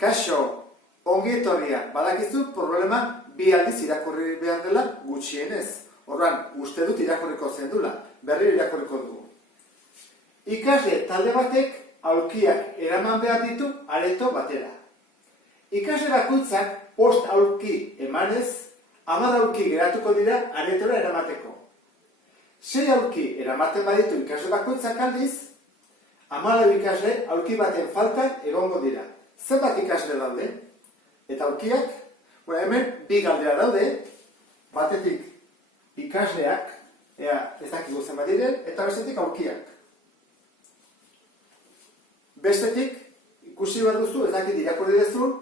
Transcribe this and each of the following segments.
Kaixo, ongi etorria, badakizu problema bi aldiz irakurri behar dela gutxienez. Orduan, uste dut irakurriko zendula, berriro irakurriko dugu. Ikasle talde batek aulkiak eraman behar ditu areto batera. Ikasle bakoitzak 5 aulki emanez, 10 aulki geratuko dira aretora eramateko. 6 aulki eramaten baditu ikasle bakoitzak aldiz, 14 ikasle aulki baten faltan egongo dira. Zenbat ikasle daude? Eta aulkiak, hemen bi galdera daude, batetik ikasleak, ez dakigu zenbat diren, eta bestetik aulkiak. Bestetik, ikusi behar duzu, ez dakit irakurri duzu,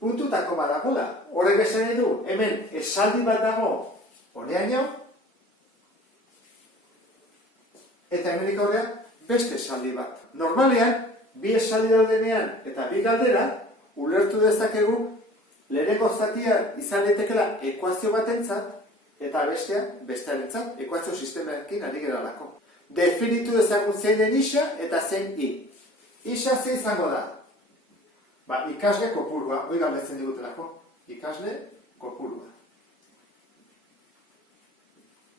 puntu eta koma dagoela. Horrek esan nahi du, hemen esaldi bat dago honeaino, eta hemenik aurrean beste esaldi bat. Normalean, bi esaldi daudenean eta bi galdera, ulertu dezakegu lehenengo zatia izan daitekeela ekuazio batentzat, eta bestearentzat ekuazio sistemarekin ari geralako. Definitu dezagun zein den isa eta zein i. Isa zein izango da? Ikasle kopurua, hori galdetzen digutelako. Ikasle kopurua.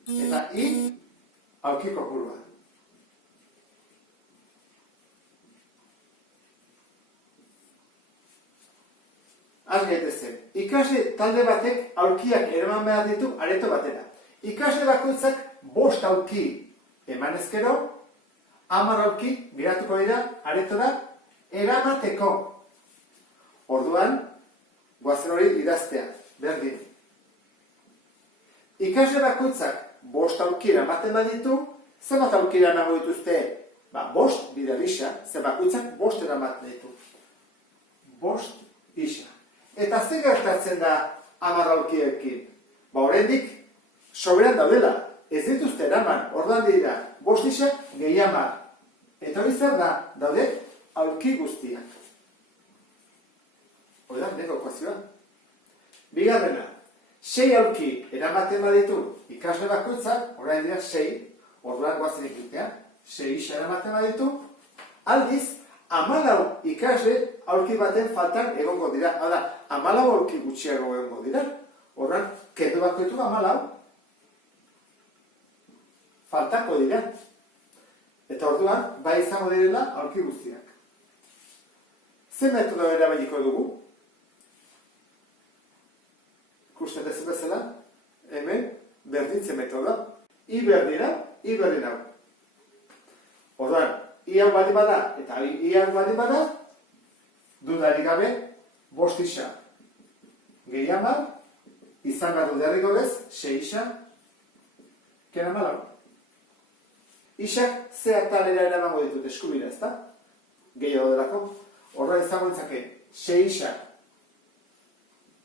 Eta i, aulki kopurua. Az gaitezen, ikasle talde batek aulkiak eraman behar ditu areto batera. Ikasle bakoitzak 5 aulki emanezkero, 10 aulki geratuko dira aretora eramateko. Orduan, goazen hori idaztea, berdin. Ikasle bakoitzak 5 aulki eramaten baditu, zenbat aulki eramango dituzte? 5 bider isa, ze bakoitzak 5 eramaten ditu. 5 isa. Eta ze gertatzen da 10 aulkiekin? Oraindik soberan daudela, ez dituzte eraman, orduan dira 5 isa gehi 10. Eta hori zer da, daude aulki guztiak. Hori da, neko ekuazioa. Bigarrena, 6 aulki eramaten baditu ikasle bakoitzak, orain dira 6, orduan goazen egitea, 6 isa eramaten baditu, aldiz, 14 ikasle aulki baten faltan egongo dira. Hala, 14 aulki gutxiago egongo dira. Horran, kendu bakoitu 14 faltako dira. Eta orduan, bai izango direla aulki guztiak. Ze metodo erabiliko dugu? Ikusten dezu bezala, hemen berdintze metodoa. I berdina, I berdin hau. Orduan, I hau badi bada, eta I hau badi bada, dudarik gabe, 5 isa. Gehi 10, izan behar dudarriko bez, 6 isa, kena malau. Isak ze atalera eramango ditut eskubira, ez da? Gehiago delako. Horra izango ditzake, 6 isa,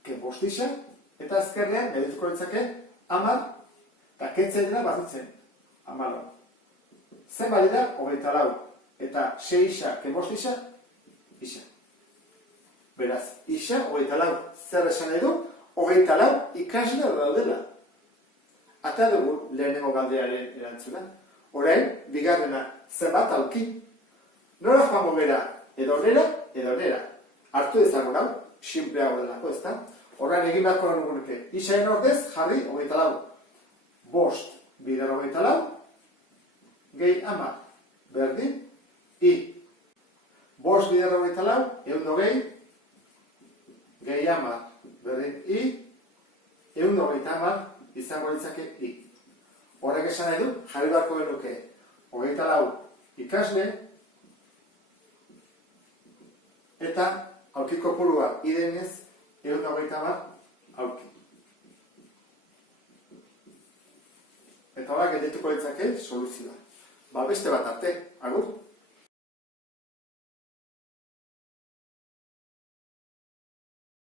ke 5 isa, eta azkerrean, edituko ditzake, 10, eta kentzen dira bazitzen, 14. Zen bali da, 24. Eta 6 isa, ke 5 isa, isa. Beraz, isa, 24. Zer esan edu, 24 ikasle daudela. Ata dugu lehenengo galdearen erantzuna. Orain, bigarrena, zenbat aulki. Nora joango bera, edo nera. Hartu ezagun hau, sinpleago delako, ez da? Orain, egin beharko nuke. Isaen ordez, jarri, 24. 5 bider 24, gehi 10, berdin, I. 5 bider 24, 120, gehi 10, berdin, I. 130, izango ditzake I. Horrek esan nahi du, jarri beharko genuke, 24 ikasle, eta aulki kopurua I denez, 130 aulki. Eta horak edituko ditzake soluzioa. Beste bat arte, agur.